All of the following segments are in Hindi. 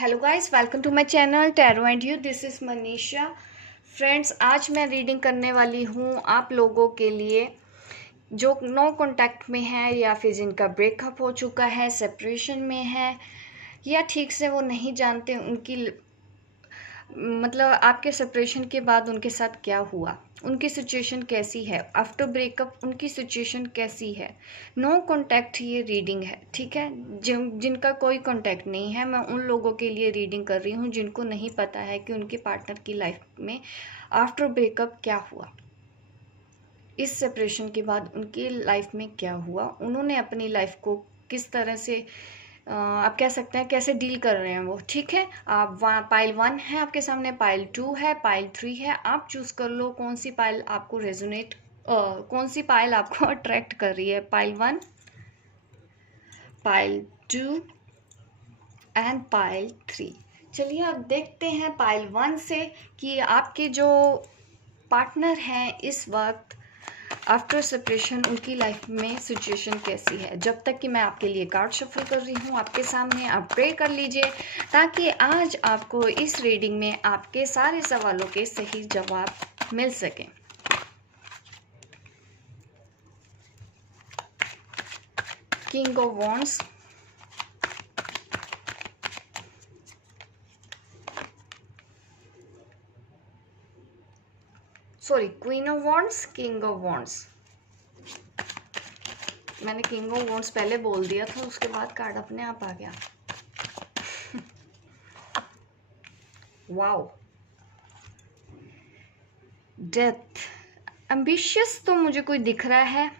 Hello guys, welcome to my channel tarot and you. This is Manisha. Friends, आज मैं रीडिंग करने वाली हूँ आप लोगों के लिए जो नो कांटेक्ट में है या फिर जिनका ब्रेकअप हो चुका है, सेपरेशन में है या ठीक से वो नहीं जानते उनकी मतलब आपके सेपरेशन के बाद उनके साथ क्या हुआ, उनकी सिचुएशन कैसी है, आफ्टर ब्रेकअप उनकी सिचुएशन कैसी है। नो कांटेक्ट ये रीडिंग है, ठीक है। जिनका कोई कांटेक्ट नहीं है, मैं उन लोगों के लिए रीडिंग कर रही हूँ जिनको नहीं पता है कि उनके पार्टनर की लाइफ में आफ्टर ब्रेकअप क्या हुआ, इस सेपरेशन के बाद उनकी लाइफ में क्या हुआ, उन्होंने अपनी लाइफ को किस तरह से आप कह सकते हैं कैसे डील कर रहे हैं वो, ठीक है। आप पाइल 1 है आपके सामने, पाइल 2 है, पाइल 3 है। आप चूज कर लो कौन सी पाइल आपको रेजोनेट, कौन सी पाइल आपको अट्रैक्ट कर रही है। Pile 1, pile 2 and pile 3। चलिए अब देखते हैं पाइल 1 से कि आपके जो पार्टनर हैं इस वक्त आफ्टर सेपरेशन उनकी लाइफ में सिचुएशन कैसी है। जब तक कि मैं आपके लिए कार्ड शफल कर रही हूँ आपके सामने, आप प्रे कर लीजिए ताकि आज आपको इस रीडिंग में आपके सारे सवालों के सही जवाब मिल सकें। King of wands, sorry, queen of wands, king of wands. मैंने किंग ऑफ वॉन्ड्स पहले बोल दिया था, उसके बाद कार्ड अपने आप आ गया। Wow, death. एम्बिशियस तो मुझे कोई दिख रहा है।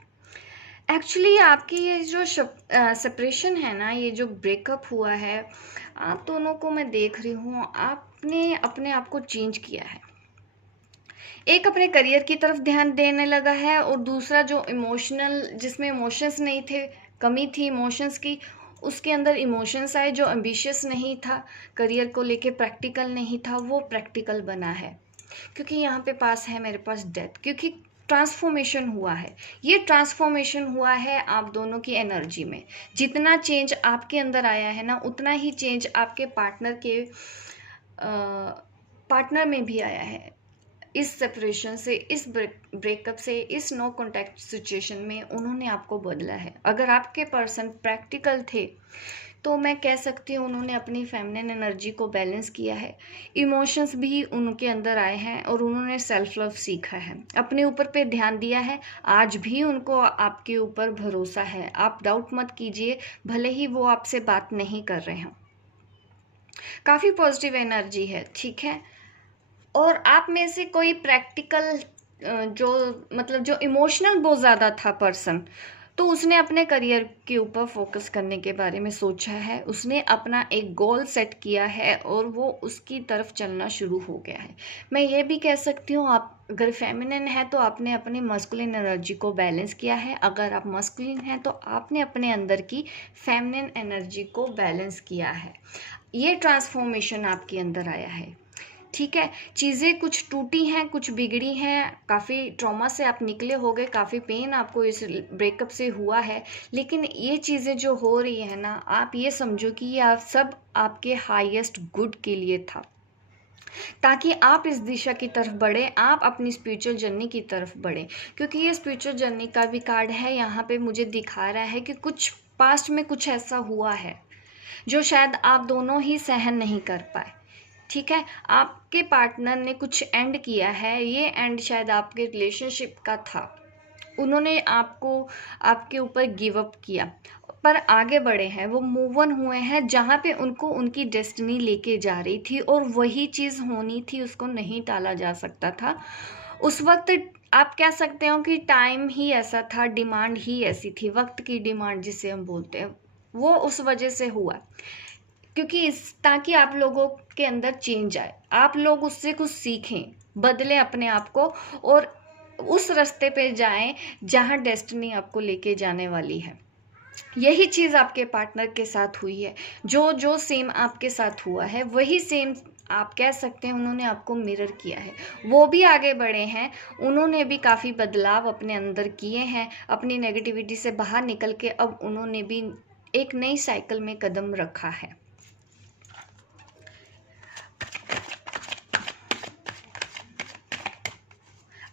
एक्चुअली आपकी ये जो सेपरेशन है ना, ये जो ब्रेकअप हुआ है, आप दोनों को मैं देख रही हूँ आपने अपने आप को चेंज किया है। एक अपने करियर की तरफ ध्यान देने लगा है और दूसरा जो इमोशनल, जिसमें इमोशंस नहीं थे, कमी थी इमोशंस की, उसके अंदर इमोशंस आए। जो एम्बिशियस नहीं था, करियर को लेके प्रैक्टिकल नहीं था, वो प्रैक्टिकल बना है। क्योंकि यहाँ पे पास है मेरे पास डेथ, क्योंकि ट्रांसफॉर्मेशन हुआ है। ये ट्रांसफॉर्मेशन हुआ है आप दोनों की एनर्जी में। जितना चेंज आपके अंदर आया है ना, उतना ही चेंज आपके पार्टनर में भी आया है। इस सेपरेशन से, इस ब्रेकअप से, इस नो कांटेक्ट सिचुएशन में उन्होंने आपको बदला है। अगर आपके पर्सन प्रैक्टिकल थे तो मैं कह सकती हूँ उन्होंने अपनी फेमिनिन एनर्जी को बैलेंस किया है। इमोशंस भी उनके अंदर आए हैं और उन्होंने सेल्फ लव सीखा है, अपने ऊपर पे ध्यान दिया है। आज भी उनको आपके ऊपर भरोसा है। आप डाउट मत कीजिए, भले ही वो आपसे बात नहीं कर रहे हों। काफ़ी पॉजिटिव एनर्जी है, ठीक है। और आप में से कोई प्रैक्टिकल जो मतलब जो इमोशनल बहुत ज़्यादा था पर्सन, तो उसने अपने करियर के ऊपर फोकस करने के बारे में सोचा है। उसने अपना एक गोल सेट किया है और वो उसकी तरफ चलना शुरू हो गया है। मैं ये भी कह सकती हूँ आप अगर फेमिनिन है तो आपने अपनी मस्कुलिन एनर्जी को बैलेंस किया है। अगर आप मस्कुलिन हैं तो आपने अपने अंदर की फेमिनिन एनर्जी को बैलेंस किया है। ये ट्रांसफॉर्मेशन आपके अंदर आया है, ठीक है। चीज़ें कुछ टूटी हैं, कुछ बिगड़ी हैं, काफ़ी ट्रॉमा से आप निकले होगे, काफ़ी पेन आपको इस ब्रेकअप से हुआ है। लेकिन ये चीज़ें जो हो रही है ना, आप ये समझो कि ये आप सब आपके हाईएस्ट गुड के लिए था, ताकि आप इस दिशा की तरफ बढ़ें, आप अपनी स्पिरिचुअल जर्नी की तरफ बढ़ें। क्योंकि ये स्पिरिचुअल जर्नी का भी कार्ड है, यहाँ पे मुझे दिखा रहा है कि कुछ पास्ट में कुछ ऐसा हुआ है जो शायद आप दोनों ही सहन नहीं कर पाए, ठीक है। आपके पार्टनर ने कुछ एंड किया है, ये एंड शायद आपके रिलेशनशिप का था। उन्होंने आपको, आपके ऊपर गिव अप किया, पर आगे बढ़े हैं, वो मूव ऑन हुए हैं जहाँ पे उनको उनकी डेस्टिनी लेके जा रही थी और वही चीज़ होनी थी, उसको नहीं टाला जा सकता था। उस वक्त आप कह सकते हो कि टाइम ही ऐसा था, डिमांड ही ऐसी थी, वक्त की डिमांड जिसे हम बोलते हैं, वो उस वजह से हुआ। क्योंकि ताकि आप लोगों के अंदर चेंज आए, आप लोग उससे कुछ सीखें, बदलें अपने आप को और उस रास्ते पे जाएं जहां डेस्टिनी आपको लेके जाने वाली है। यही चीज़ आपके पार्टनर के साथ हुई है। जो जो सेम आपके साथ हुआ है वही सेम आप कह सकते हैं उन्होंने आपको मिरर किया है। वो भी आगे बढ़े हैं, उन्होंने भी काफ़ी बदलाव अपने अंदर किए हैं। अपनी नेगेटिविटी से बाहर निकल के अब उन्होंने भी एक नई साइकिल में कदम रखा है।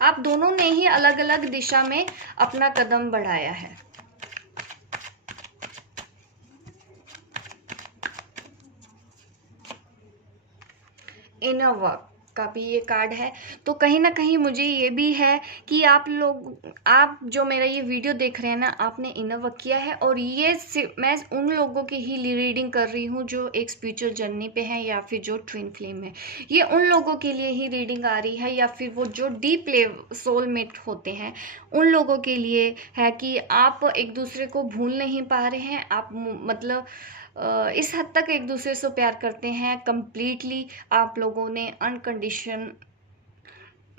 आप दोनों ने ही अलग अलग दिशा में अपना कदम बढ़ाया है। इनर वर्क का भी ये कार्ड है। तो कहीं ना कहीं मुझे ये भी है कि आप जो मेरा ये वीडियो देख रहे हैं ना, आपने इनर वर्क किया है। और ये मैं उन लोगों की ही रीडिंग कर रही हूँ जो एक स्पिरिचुअल जर्नी पे हैं या फिर जो ट्विन फ्लेम है। ये उन लोगों के लिए ही रीडिंग आ रही है, या फिर वो जो डीप सोलमेट होते हैं उन लोगों के लिए है कि आप एक दूसरे को भूल नहीं पा रहे हैं। आप मतलब इस हद तक एक दूसरे से प्यार करते हैं कंप्लीटली। आप लोगों ने अनकंडीशन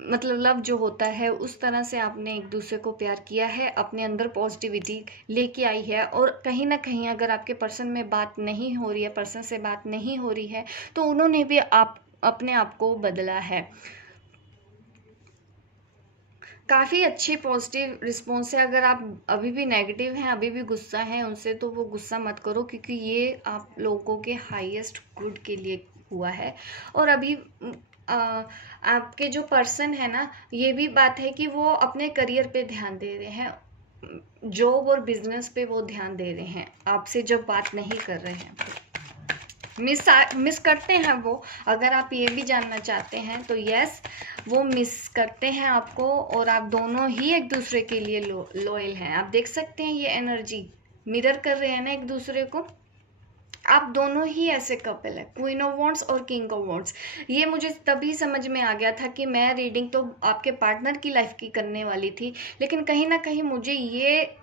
मतलब लव जो होता है उस तरह से आपने एक दूसरे को प्यार किया है, अपने अंदर पॉजिटिविटी लेके आई है। और कहीं ना कहीं अगर आपके पर्सन में बात नहीं हो रही है, पर्सन से बात नहीं हो रही है, तो उन्होंने भी अपने आप को बदला है। काफ़ी अच्छी पॉजिटिव रिस्पॉन्स है। अगर आप अभी भी नेगेटिव हैं, अभी भी गुस्सा है उनसे, तो वो गुस्सा मत करो, क्योंकि ये आप लोगों के हाईएस्ट गुड के लिए हुआ है। और अभी आपके जो पर्सन है ना, ये भी बात है कि वो अपने करियर पे ध्यान दे रहे हैं, जॉब और बिजनेस पे वो ध्यान दे रहे हैं, आपसे जब बात नहीं कर रहे हैं। मिस करते हैं वो। अगर आप ये भी जानना चाहते हैं तो यस, वो मिस करते हैं आपको। और आप दोनों ही एक दूसरे के लिए लॉयल हैं। आप देख सकते हैं ये एनर्जी मिरर कर रहे हैं ना एक दूसरे को। आप दोनों ही ऐसे कपल है, क्वीन ऑफ वॉन्ड्स और किंग ऑफ वॉन्ड्स। ये मुझे तभी समझ में आ गया था कि मैं रीडिंग तो आपके पार्टनर की लाइफ की करने वाली थी, लेकिन कहीं ना कहीं मुझे ये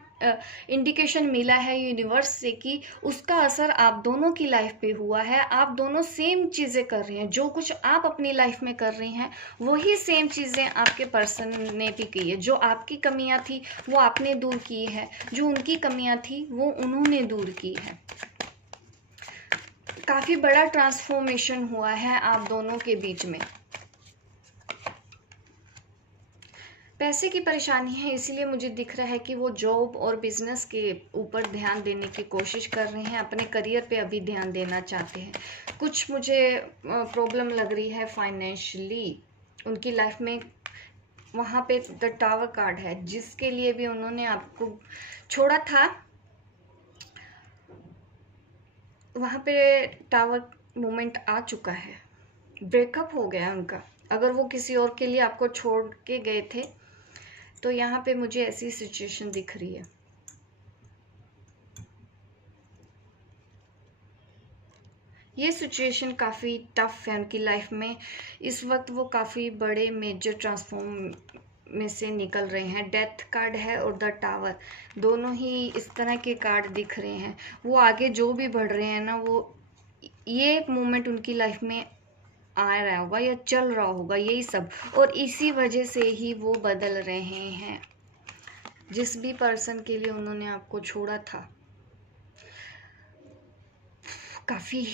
इंडिकेशन मिला है यूनिवर्स से कि उसका असर आप दोनों की लाइफ पे हुआ है। आप दोनों सेम चीज़ें कर रहे हैं, जो कुछ आप अपनी लाइफ में कर रही हैं वही सेम चीज़ें आपके पर्सन ने भी की है। जो आपकी कमियां थी वो आपने दूर की है, जो उनकी कमियां थी वो उन्होंने दूर की है। काफ़ी बड़ा ट्रांसफॉर्मेशन हुआ है आप दोनों के बीच में। पैसे की परेशानी है, इसलिए मुझे दिख रहा है कि वो जॉब और बिजनेस के ऊपर ध्यान देने की कोशिश कर रहे हैं, अपने करियर पे अभी ध्यान देना चाहते हैं। कुछ मुझे प्रॉब्लम लग रही है फाइनेंशियली उनकी लाइफ में। वहाँ पे द टावर कार्ड है, जिसके लिए भी उन्होंने आपको छोड़ा था, वहाँ पे टावर मोमेंट आ चुका है, ब्रेकअप हो गया उनका। अगर वो किसी और के लिए आपको छोड़ के गए थे, तो यहाँ पे मुझे ऐसी सिचुएशन दिख रही है। ये सिचुएशन काफ़ी टफ है उनकी लाइफ में। इस वक्त वो काफ़ी बड़े मेजर ट्रांसफॉर्म में से निकल रहे हैं। डेथ कार्ड है और द टावर, दोनों ही इस तरह के कार्ड दिख रहे हैं। वो आगे जो भी बढ़ रहे हैं ना, वो ये एक मोमेंट उनकी लाइफ में आ रहा होगा या चल रहा होगा, यही सब। और इसी वजह से ही वो बदल रहे हैं। जिस भी पर्सन के लिए उन्होंने आपको छोड़ा था, काफ़ी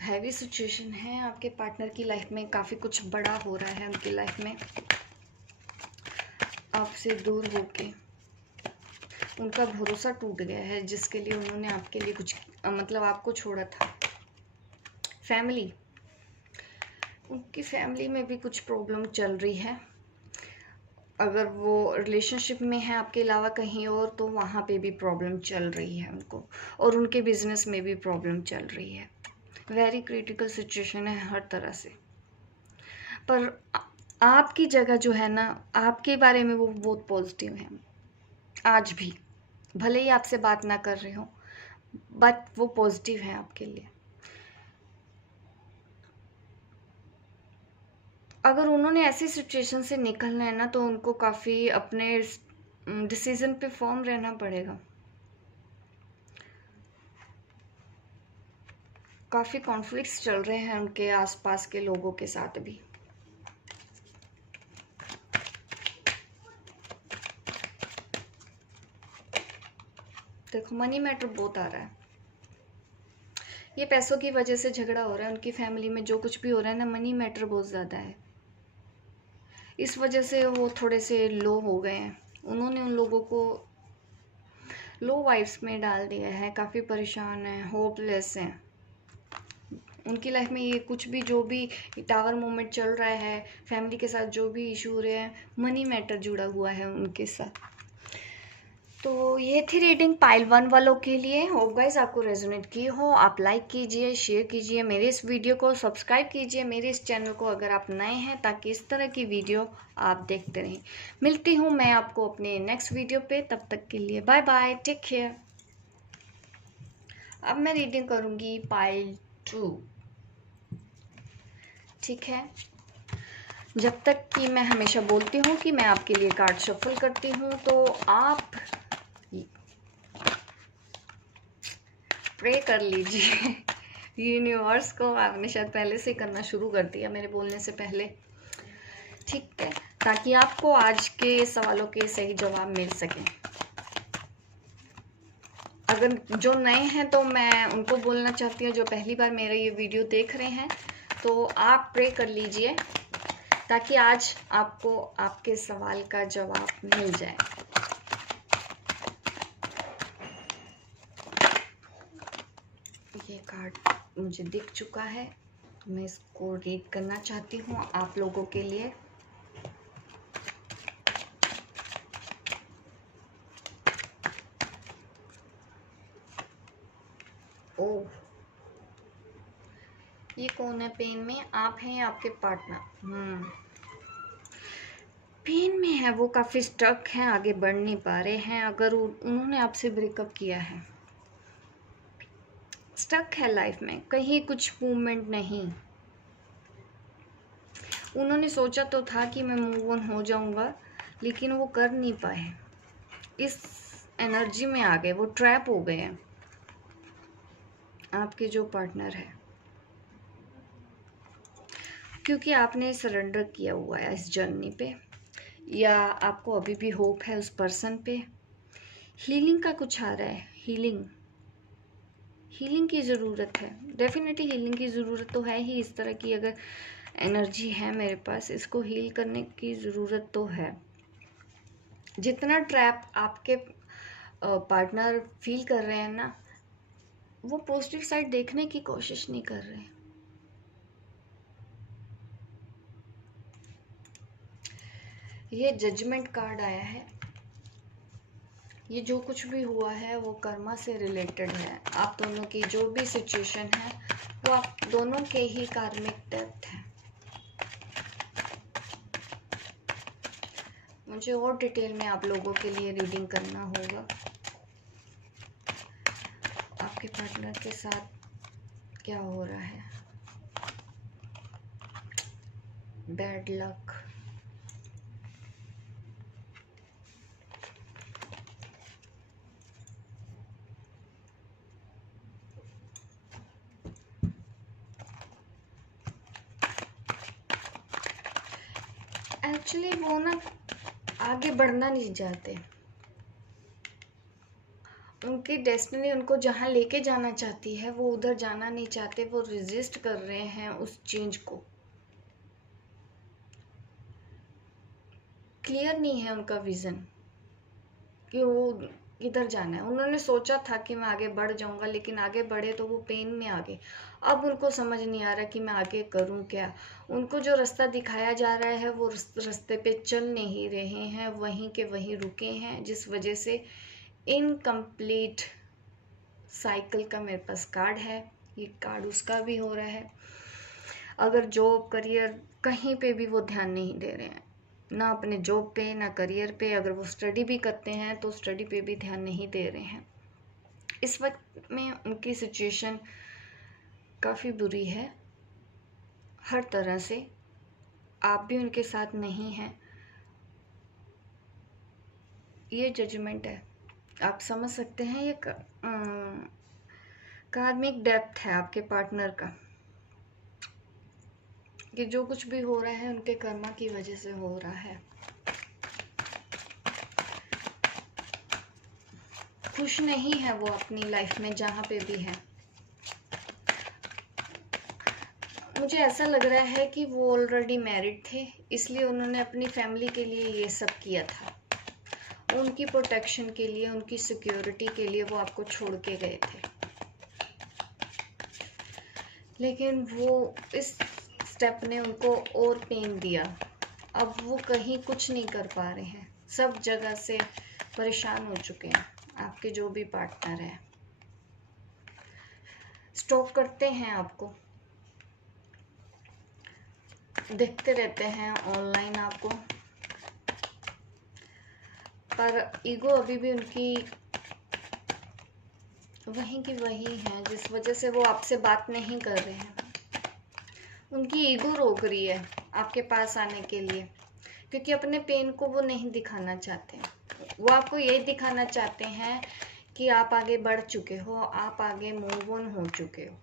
हैवी सिचुएशन है आपके पार्टनर की लाइफ में। काफ़ी कुछ बड़ा हो रहा है उनकी लाइफ में, आपसे दूर होके उनका भरोसा टूट गया है, जिसके लिए उन्होंने आपके लिए कुछ मतलब आपको छोड़ा था। फैमिली, उनकी फैमिली में भी कुछ प्रॉब्लम चल रही है। अगर वो रिलेशनशिप में है आपके अलावा कहीं और, तो वहाँ पे भी प्रॉब्लम चल रही है उनको। और उनके बिजनेस में भी प्रॉब्लम चल रही है। वेरी क्रिटिकल सिचुएशन है हर तरह से। पर आपकी जगह जो है ना, आपके बारे में वो बहुत पॉजिटिव है आज भी। भले ही आपसे बात ना कर रहे हो, बट वो पॉजिटिव है आपके लिए। अगर उन्होंने ऐसी सिचुएशन से निकलना है ना, तो उनको काफ़ी अपने डिसीजन पे फर्म रहना पड़ेगा। काफ़ी कॉन्फ्लिक्ट्स चल रहे हैं उनके आसपास के लोगों के साथ भी। देखो मनी मैटर बहुत आ रहा है। ये पैसों की वजह से झगड़ा हो रहा है उनकी फैमिली में। जो कुछ भी हो रहा है ना, मनी मैटर बहुत ज़्यादा है। इस वजह से वो थोड़े से लो हो गए हैं। उन्होंने उन लोगों को लो वाइब्स में डाल दिया है, काफ़ी परेशान है, होपलेस हैं। उनकी लाइफ में ये कुछ भी, जो भी टावर मोमेंट चल रहा है, फैमिली के साथ जो भी इशू हो रहे हैं, मनी मैटर जुड़ा हुआ है उनके साथ। तो ये थी रीडिंग पाइल 1 वालों के लिए। होप गाइस आपको रेजोनेट की हो। आप लाइक कीजिए, शेयर कीजिए मेरे इस वीडियो को, सब्सक्राइब कीजिए मेरे इस चैनल को अगर आप नए हैं, ताकि इस तरह की वीडियो आप देखते रहें। मिलती हूँ मैं आपको अपने नेक्स्ट वीडियो पे, तब तक के लिए बाय बाय, टेक केयर। अब मैं रीडिंग करूँगी पाइल 2, ठीक है। जब तक कि मैं हमेशा बोलती हूँ कि मैं आपके लिए कार्ड शफल करती हूँ, तो आप प्रे कर लीजिए यूनिवर्स को। आपने शायद पहले से करना शुरू कर दिया मेरे बोलने से पहले, ठीक है, ताकि आपको आज के सवालों के सही जवाब मिल सके। अगर जो नए हैं तो मैं उनको बोलना चाहती हूँ, जो पहली बार मेरा ये वीडियो देख रहे हैं, तो आप प्रे कर लीजिए ताकि आज आपको आपके सवाल का जवाब मिल जाए। ये कार्ड मुझे दिख चुका है, तो मैं इसको रीड करना चाहती हूँ आप लोगों के लिए। ओह, ये कौन है पेन में? आप हैं या आपके पार्टनर? पेन में है, वो काफ़ी स्टक हैं, आगे बढ़ नहीं पा रहे हैं। अगर उन्होंने आपसे ब्रेकअप किया है, स्टक है लाइफ में, कहीं कुछ मूवमेंट नहीं। उन्होंने सोचा तो था कि मैं मूव ऑन हो जाऊंगा, लेकिन वो कर नहीं पाए, इस एनर्जी में आ गए, वो ट्रैप हो गए हैं। आपके जो पार्टनर है, क्योंकि आपने सरेंडर किया हुआ है इस जर्नी पे, या आपको अभी भी होप है उस पर्सन पे। हीलिंग का कुछ आ रहा है, हीलिंग की ज़रूरत है, डेफिनेटली हीलिंग की ज़रूरत तो है ही। इस तरह की अगर एनर्जी है मेरे पास, इसको हील करने की ज़रूरत तो है। जितना ट्रैप आपके पार्टनर फील कर रहे हैं ना, वो पॉजिटिव साइड देखने की कोशिश नहीं कर रहे। ये जजमेंट कार्ड आया है। ये जो कुछ भी हुआ है वो कर्मा से रिलेटेड है। आप दोनों की जो भी सिचुएशन है, वो आप दोनों के ही कार्मिक डेप्थ है। मुझे और डिटेल में आप लोगों के लिए रीडिंग करना होगा। आपके पार्टनर के साथ क्या हो रहा है? बैड लक, एक्चुअली वो ना आगे बढ़ना नहीं चाहते। उनकी डेस्टिनी उनको जहाँ लेके जाना चाहती है, वो उधर जाना नहीं चाहते। वो रेजिस्ट कर रहे हैं उस चेंज को। क्लियर नहीं है उनका विजन कि वो इधर जाना है। उन्होंने सोचा था कि मैं आगे बढ़ जाऊंगा, लेकिन आगे बढ़े तो वो पेन में आ गए। अब उनको समझ नहीं आ रहा कि मैं आगे करूं क्या। उनको जो रास्ता दिखाया जा रहा है, वो रास्ते पे चल नहीं रहे हैं, वहीं के वहीं रुके हैं, जिस वजह से इनकम्प्लीट साइकिल का मेरे पास कार्ड है। ये कार्ड उसका भी हो रहा है। अगर जॉब करियर कहीं पे भी वो ध्यान नहीं दे रहे हैं, ना अपने जॉब पे ना करियर पे। अगर वो स्टडी भी करते हैं तो स्टडी पे भी ध्यान नहीं दे रहे हैं। इस वक्त में उनकी सिचुएशन काफ़ी बुरी है हर तरह से। आप भी उनके साथ नहीं हैं। ये जजमेंट है, आप समझ सकते हैं। ये कार्मिक डेप्थ है आपके पार्टनर का, कि जो कुछ भी हो रहा है उनके कर्मा की वजह से हो रहा है। खुश नहीं है वो अपनी लाइफ में जहाँ पे भी है। मुझे ऐसा लग रहा है कि वो ऑलरेडी मैरिड थे, इसलिए उन्होंने अपनी फैमिली के लिए ये सब किया था। उनकी प्रोटेक्शन के लिए, उनकी सिक्योरिटी के लिए वो आपको छोड़ के गए थे। लेकिन वो इस स्टेप ने उनको और पेन दिया। अब वो कहीं कुछ नहीं कर पा रहे हैं, सब जगह से परेशान हो चुके हैं। आपके जो भी पार्टनर है स्टॉक करते हैं, आपको देखते रहते हैं ऑनलाइन आपको, पर ईगो अभी भी उनकी वहीं की वही है, जिस वजह से वो आपसे बात नहीं कर रहे हैं। उनकी ईगो रोक रही है आपके पास आने के लिए, क्योंकि अपने पेन को वो नहीं दिखाना चाहते। वो आपको ये दिखाना चाहते हैं कि आप आगे बढ़ चुके हो, आप आगे मूव ऑन हो चुके हो।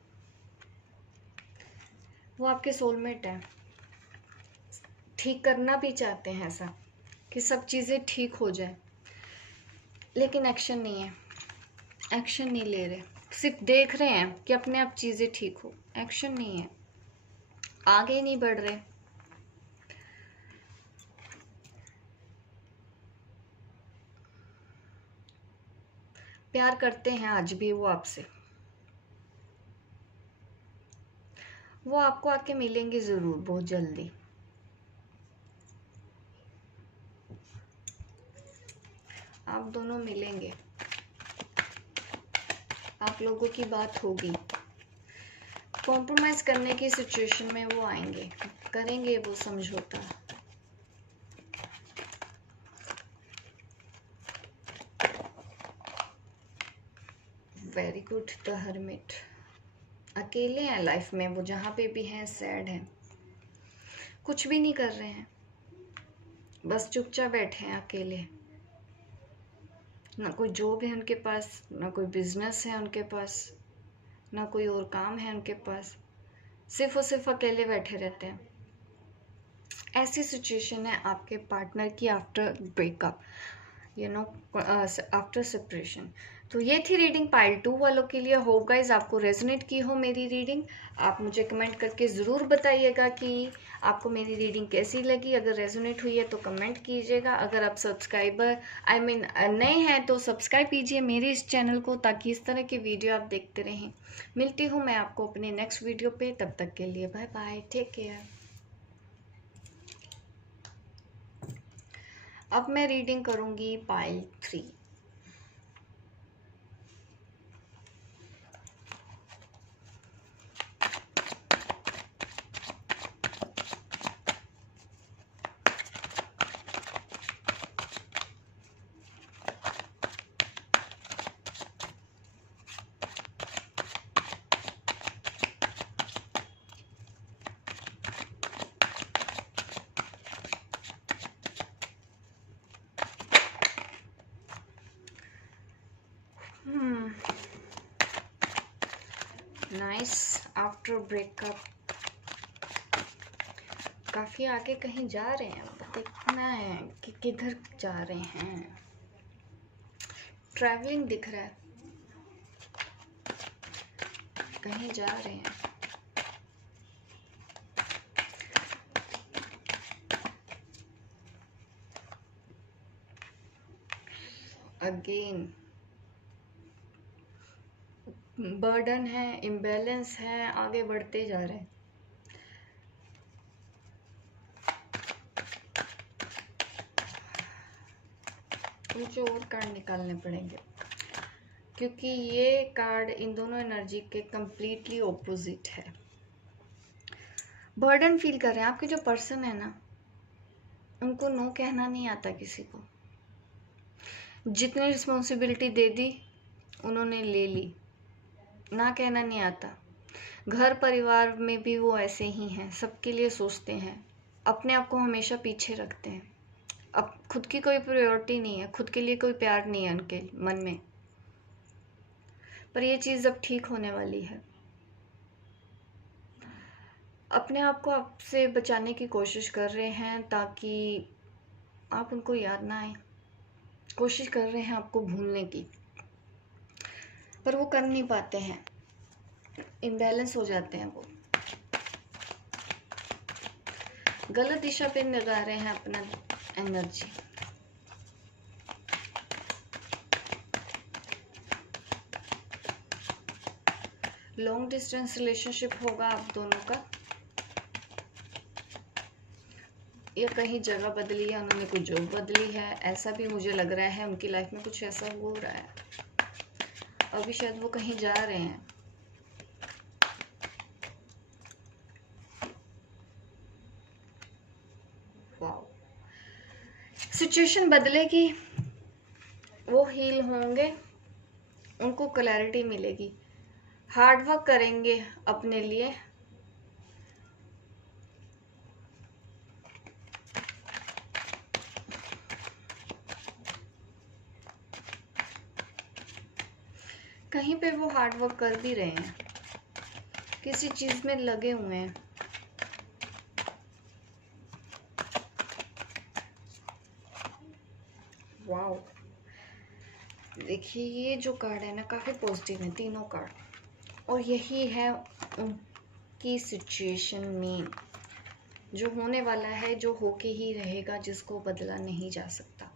वो आपके सोलमेट है, ठीक करना भी चाहते हैं ऐसा कि सब चीज़ें ठीक हो जाए, लेकिन एक्शन नहीं है, एक्शन नहीं ले रहे, सिर्फ देख रहे हैं कि अपने आप चीज़ें ठीक हो, एक्शन नहीं है, आगे नहीं बढ़ रहे। प्यार करते हैं आज भी वो आपसे, वो आपको आके मिलेंगे ज़रूर बहुत जल्दी। आप दोनों मिलेंगे, आप लोगों की बात होगी, कॉम्प्रोमाइज़ करने की सिचुएशन में वो आएंगे, करेंगे वो समझौता। Very good the hermit. अकेले हैं लाइफ में वो, जहाँ पे भी हैं सैड हैं, कुछ भी नहीं कर रहे हैं, बस चुपचाप बैठे हैं अकेले। ना कोई जॉब है उनके पास, ना कोई बिजनेस है उनके पास, ना कोई और काम है उनके पास, सिर्फ और सिर्फ अकेले बैठे रहते हैं। ऐसी सिचुएशन है आपके पार्टनर की आफ्टर ब्रेकअप, आफ्टर सेपरेशन। तो ये थी रीडिंग पाइल 2 वालों के लिए। होप गाइस आपको रेजोनेट की हो मेरी रीडिंग। आप मुझे कमेंट करके ज़रूर बताइएगा कि आपको मेरी रीडिंग कैसी लगी। अगर रेजोनेट हुई है तो कमेंट कीजिएगा। अगर आप सब्सक्राइबर नए हैं तो सब्सक्राइब कीजिए मेरे इस चैनल को, ताकि इस तरह के वीडियो आप देखते रहें। मिलती हूँ मैं आपको अपने नेक्स्ट वीडियो पे, तब तक के लिए बाय बाय, टेक केयर। अब मैं रीडिंग करूँगी पाइल 3। नाइस। आफ्टर ब्रेकअप काफ़ी आगे कहीं जा रहे हैं, देखना है कि किधर जा रहे हैं। ट्रैवलिंग दिख रहा है, कहीं जा रहे हैं। अगेन बर्डन है, इम्बैलेंस है, आगे बढ़ते जा रहे हैं। मुझे और कार्ड निकालने पड़ेंगे, क्योंकि ये कार्ड इन दोनों एनर्जी के कंप्लीटली ऑपोजिट है। बर्डन फील कर रहे हैं। आपके जो पर्सन है ना, उनको नो कहना नहीं आता किसी को। जितनी रिस्पॉन्सिबिलिटी दे दी उन्होंने ले ली, ना कहना नहीं आता। घर परिवार में भी वो ऐसे ही हैं, सबके लिए सोचते हैं, अपने आप को हमेशा पीछे रखते हैं। अब खुद की कोई प्रायोरिटी नहीं है, खुद के लिए कोई प्यार नहीं है उनके मन में। पर ये चीज़ अब ठीक होने वाली है। अपने आप को आपसे बचाने की कोशिश कर रहे हैं, ताकि आप उनको याद ना आए। कोशिश कर रहे हैं आपको भूलने की, पर वो कर नहीं पाते हैं, इम्बैलेंस हो जाते हैं। वो गलत दिशा पे लगा रहे हैं अपना एनर्जी। लॉन्ग डिस्टेंस रिलेशनशिप होगा आप दोनों का, या कहीं जगह बदली है, उन्होंने कुछ जॉब बदली है, ऐसा भी मुझे लग रहा है। उनकी लाइफ में कुछ ऐसा हो रहा है, अभी शायद वो कहीं जा रहे हैं। वाओ, सिचुएशन बदलेगी, वो हील होंगे, उनको क्लैरिटी मिलेगी, हार्ड वर्क करेंगे अपने लिए। कहीं पे वो हार्ड वर्क कर भी रहे हैं, किसी चीज में लगे हुए हैं। वाओ, देखिए ये जो कार्ड है ना काफी पॉजिटिव है, तीनों कार्ड, और यही है उनकी सिचुएशन में जो होने वाला है, जो होके ही रहेगा, जिसको बदला नहीं जा सकता।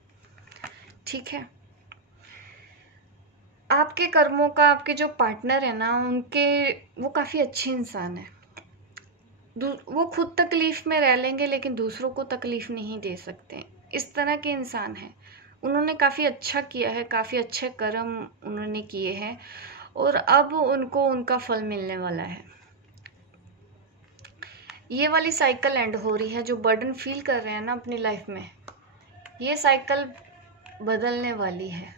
ठीक है, आपके कर्मों का, आपके जो पार्टनर है ना उनके, वो काफी अच्छे इंसान है। वो खुद तकलीफ में रह लेंगे लेकिन दूसरों को तकलीफ नहीं दे सकते, इस तरह के इंसान हैं। उन्होंने काफी अच्छा किया है, काफी अच्छे कर्म उन्होंने किए हैं, और अब उनको उनका फल मिलने वाला है। ये वाली साइकिल एंड हो रही है, जो बर्डन फील कर रहे हैं ना अपनी लाइफ में, ये साइकिल बदलने वाली है।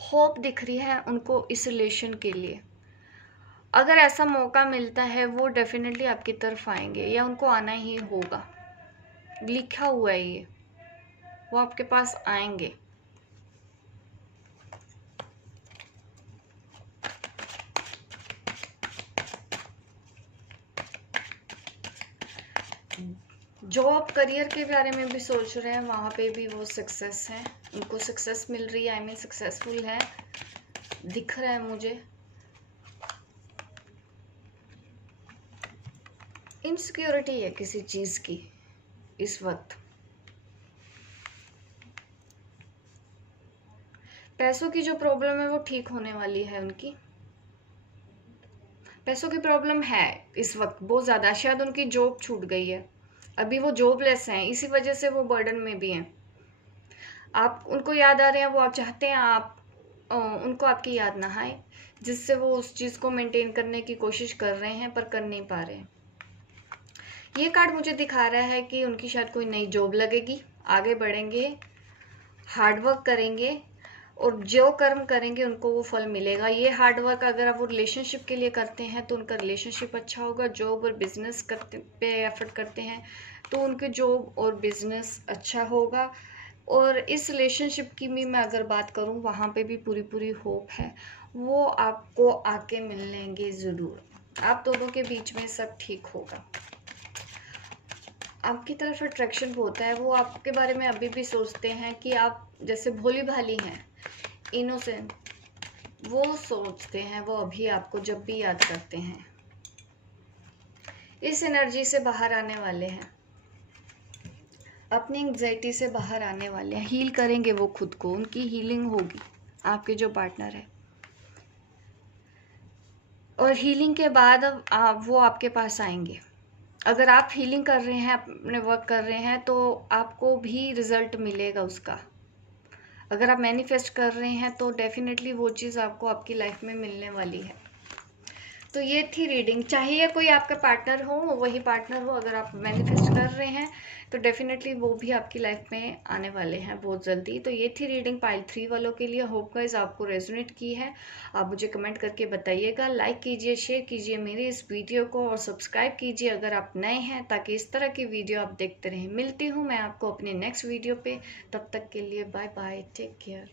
होप दिख रही है उनको इस रिलेशन के लिए। अगर ऐसा मौका मिलता है वो डेफिनेटली आपकी तरफ आएंगे, या उनको आना ही होगा, लिखा हुआ है ये, वो आपके पास आएंगे। जॉब करियर के बारे में भी सोच रहे हैं, वहां पे भी वो सक्सेस है, उनको सक्सेस मिल रही है, आई मीन सक्सेसफुल है, दिख रहा है मुझे। इनसिक्योरिटी है किसी चीज की इस वक्त। पैसों की जो प्रॉब्लम है वो ठीक होने वाली है उनकी। पैसों की प्रॉब्लम है इस वक्त बहुत ज्यादा, शायद उनकी जॉब छूट गई है, अभी वो जॉबलेस हैं, इसी वजह से वो बर्डन में भी हैं। आप उनको याद आ रहे हैं, वो आप चाहते हैं आप उनको आपकी याद ना आए, जिससे वो उस चीज को मेंटेन करने की कोशिश कर रहे हैं पर कर नहीं पा रहे हैं। ये कार्ड मुझे दिखा रहा है कि उनकी शायद कोई नई जॉब लगेगी, आगे बढ़ेंगे, हार्डवर्क करेंगे, और जो कर्म करेंगे उनको वो फल मिलेगा। ये हार्डवर्क अगर आप वो रिलेशनशिप के लिए करते हैं तो उनका रिलेशनशिप अच्छा होगा। जॉब और बिजनेस करते पे एफर्ट करते हैं तो उनके जॉब और बिजनेस अच्छा होगा। और इस रिलेशनशिप की भी मैं अगर बात करूं, वहाँ पे भी पूरी पूरी होप है, वो आपको आके मिल लेंगे ज़रूर। आप दोनों के बीच में सब ठीक होगा। आपकी तरफ अट्रैक्शन होता है, वो आपके बारे में अभी भी सोचते हैं कि आप जैसे भोली भाली हैं, इनोसेंट, वो सोचते हैं, वो अभी आपको जब भी याद करते हैं। इस एनर्जी से बाहर आने वाले हैं, अपनी एंग्जाइटी से बाहर आने वाले हैं, हील करेंगे वो खुद को, उनकी हीलिंग होगी आपके जो पार्टनर है। और हीलिंग के बाद अब वो आपके पास आएंगे। अगर आप हीलिंग कर रहे हैं, अपने वर्क कर रहे हैं, तो आपको भी रिजल्ट मिलेगा उसका। अगर आप मैनिफेस्ट कर रहे हैं तो डेफिनेटली वो चीज़ आपको आपकी लाइफ में मिलने वाली है। तो ये थी रीडिंग। चाहिए कोई आपका पार्टनर हो, वही पार्टनर हो, अगर आप मैनिफेस्ट कर रहे हैं तो डेफिनेटली वो भी आपकी लाइफ में आने वाले हैं बहुत जल्दी। तो ये थी रीडिंग पाइल 3 वालों के लिए। होप गाइस आपको रेजोनेट की है। आप मुझे कमेंट करके बताइएगा, लाइक कीजिए, शेयर कीजिए मेरी इस वीडियो को, और सब्सक्राइब कीजिए अगर आप नए हैं, ताकि इस तरह की वीडियो आप देखते रहें। मिलती हूँ मैं आपको अपने नेक्स्ट वीडियो पे, तब तक के लिए बाय बाय, टेक केयर।